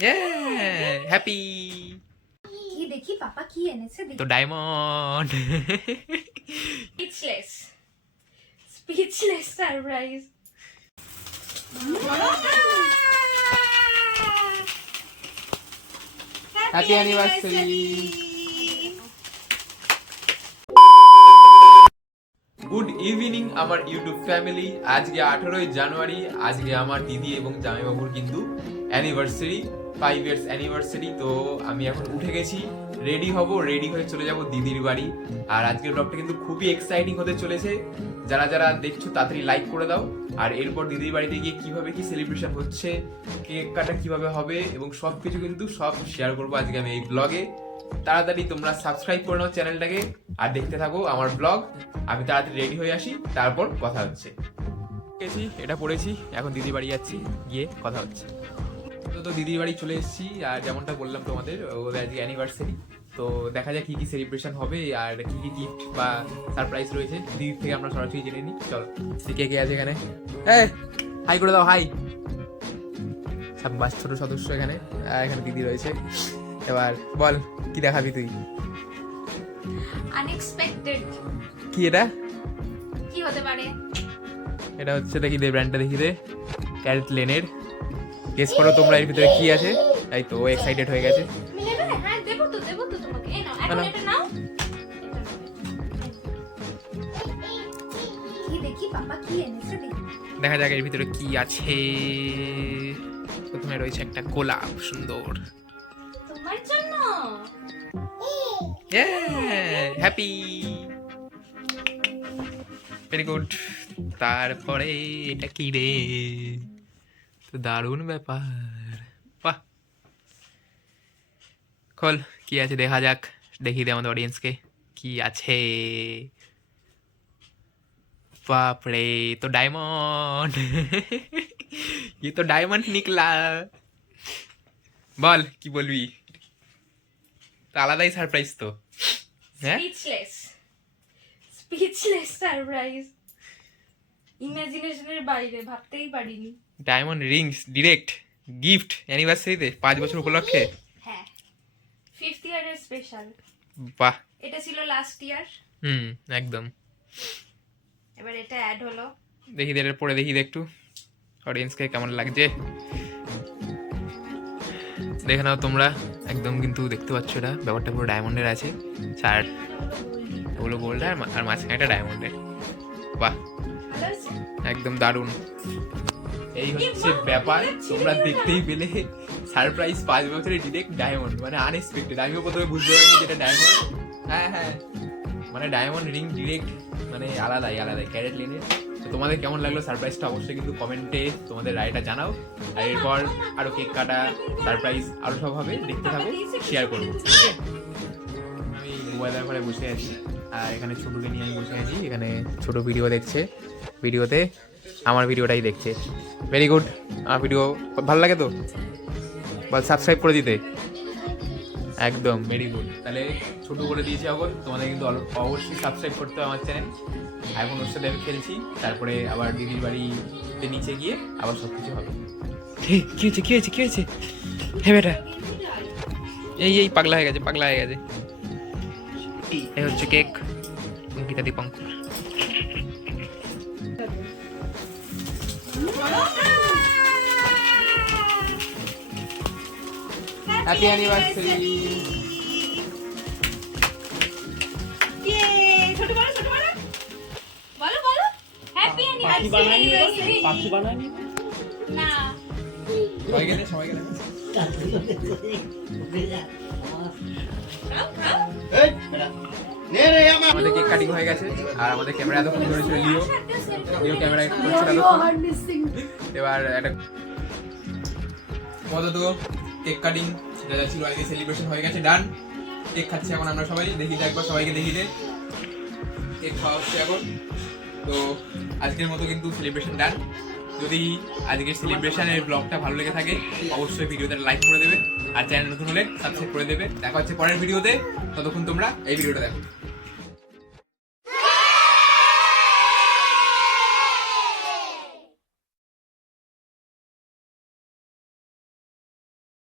Happy. কি দেখি পাপা কি এনেছে দেখি। তো diamond. Speechless speechless surprise. Happy anniversary. Good evening আমার ইউটিউব ফ্যামিলি। আজকে 18ই জানুয়ারি। আজকে আমার দিদি এবং জামাইবাবুর কিন্তু অ্যানিভার্সারি, 5 ইয়ার্স অ্যানিভার্সারি। তো আমি এখন উঠে গেছি, রেডি হব, রেডি হয়ে চলে যাব দিদির বাড়ি। আর আজকের ব্লগটা কিন্তু খুবই এক্সাইটিং হতে চলেছে। যারা যারা দেখছো তাড়াতাড়ি লাইক করে দাও। আর এরপর দিদির বাড়িতে গিয়ে কিভাবে কি সেলিব্রেশন হচ্ছে, কেক কাটা কিভাবে হবে এবং সব কিছু কিন্তু সব শেয়ার করবো আজকে আমি এই ব্লগে। তাড়াতাড়ি তোমরা সাবস্ক্রাইব করে নাও চ্যানেলটাকে আর দেখতে থাকো আমার ব্লগ। আমি তাড়াতাড়ি রেডি হয়ে আসি, তারপর কথা হচ্ছে। এটা পড়েছি, এখন দিদির বাড়ি যাচ্ছি, গিয়ে কথা হচ্ছে। তো দিদির বাড়ি চলে এসেছি। আর যেমনটা বললাম তোমাদের, ওদের আজকে অ্যানিভার্সারি। তো দেখা যাক কি কি সেলিব্রেশন হবে আর কি কি গিফট বা সারপ্রাইজ রয়েছে দিদির থেকে আমরা সরাসরি জেনে নিই। চলো, কে কে আছে এখানে? হাই করে দাও, হাই। সব বাস ছোট সদস্য এখানে, আর এখানে দিদি রয়েছে। এবার বল, কি দেখাবি তুই? আনএক্সপেক্টেড। কি এটা? কি হতে পারে? এটা হচ্ছে, দেখি দে ব্র্যান্ডটা, দেখি দে, ক্যারেট লেনের। গেস করো তোমরা এর ভিতরে কি আছে। তাই তো এক্সাইটেড হয়ে গেছে। নেবে? হ্যাঁ দেব তো তোমাকে। এই নাও, এখন এটা নাও। কি দেখি পাপা কি এনেছে দেখি। দেখা যাক এর ভিতরে কি আছে। প্রথমে রয়েছে একটা গোলাপ, সুন্দর। তোমার জন্য। Happy, very good. তারপরে এটা কি রে? তো দারুণ ব্যাপার, বাহ। খোল, কি আছে দেখা যাক, দেখিয়ে দে আমাদের অডিয়েন্সকে কি আছে। বাপরে, তো ডায়মন্ড। ये तो डायमंड निकला। বল কি বলবি? তো আলাদাই সারপ্রাইজ তো। হ্যাঁ, স্পিচলেস সারপ্রাইজ। ইমাজিনেশনের বাইরে, ভাবতেই পারিনি। ডায়মন্ড রিংস ডিরেক্ট গিফট অ্যানিভার্সারিতে 5 বছর উপলক্ষে। হ্যাঁ, 5th ইয়ারের স্পেশাল। বাহ, এটা ছিল লাস্ট ইয়ার। একদম। এবার এটা অ্যাড হলো। দেখি দে, এটা পরে দেখি দে একটু অডিয়েন্সকে কেমন লাগছে। দেখে নাও তোমরা, একদম কিন্তু দেখতে পাচ্ছ এটা ব্যাপারটা পুরো ডায়মন্ডের আছে। আর ওগুলো গোল্ড আর মাঝখানে একটা ডায়মন্ডের। বাহ, ভালো আছে? একদম দারুণ। এই হচ্ছে ব্যাপার, তোমরা দেখতেই পেলে সারপ্রাইজ 5 বছরের ডিরেক্ট ডায়মন্ড, মানে আনএক্সপেক্টেড। আমিও প্রথমে বুঝতে পারিনি যেটা ডায়মন্ড। হ্যাঁ, মানে ডায়মন্ড রিং ডিরেক্ট, মানে আলাদাই ক্যারেট লেনের। তো তোমাদের কেমন লাগলো সারপ্রাইজটা অবশ্যই কিন্তু কমেন্টে তোমাদের রায়টা জানাও। আর এরপর আরো কেক কাটা, সারপ্রাইজ আরো সব হবে, দেখতে থাকো, শেয়ার করবো। আমি মোবাইলের ঘরে বসে আছি আর এখানে ছোটকে নিয়ে আমি বসে আছি। এখানে ছোট ভিডিও দেখছে, ভিডিওতে আমার ভিডিওটাই দেখছে। Very good. আমার ভিডিও ভালো লাগে তো বল সাবস্ক্রাইব করে দিতে। একদম ভেরি গুড। তাহলে ছোট করে দিয়েছি এখন, তোমাদের কিন্তু অবশ্যই সাবস্ক্রাইব করতে হবে আমার চ্যানেল। এখন ওর সাথে আমি খেলছি, তারপরে আবার দিদির বাড়িতে নিচে গিয়ে আবার সব কিছু হবে। কি হয়েছে? হ্যাঁ বেটা, এই পাগলা হয়ে গেছে। এই হচ্ছে cake, Ankita Dipankar. Happy anniversary. বলো হ্যাপি অ্যানিভার্সারি। পাখি বানানি না, সবাই গেলে আমাদের কেক কাটিং হয়ে গেছে আর আমাদের ক্যামেরা এতক্ষণ ধরেছিল লিও ক্যামেরা করছিল এতক্ষণ। এবার একটা মতো তো কেক কাটিং যা যা ছিল আজকে সেলিব্রেশন হয়ে গেছে, ডান। কেক খাচ্ছি এখন আমরা সবাই, দেখি একবার সবাইকে দেখি দে, কেক খাওয়া হচ্ছে এখন। তো আজকের মতো কিন্তু সেলিব্রেশন ডান। যদি আজকের সেলিব্রেশনের ব্লগটা ভালো লেগে থাকে অবশ্যই ভিডিওতে লাইক করে দেবে আর চ্যানেল নতুন হলে সাবস্ক্রাইব করে দেবে। দেখা হচ্ছে পরের ভিডিওতে, ততক্ষণ তোমরা এই ভিডিওটা দেখো।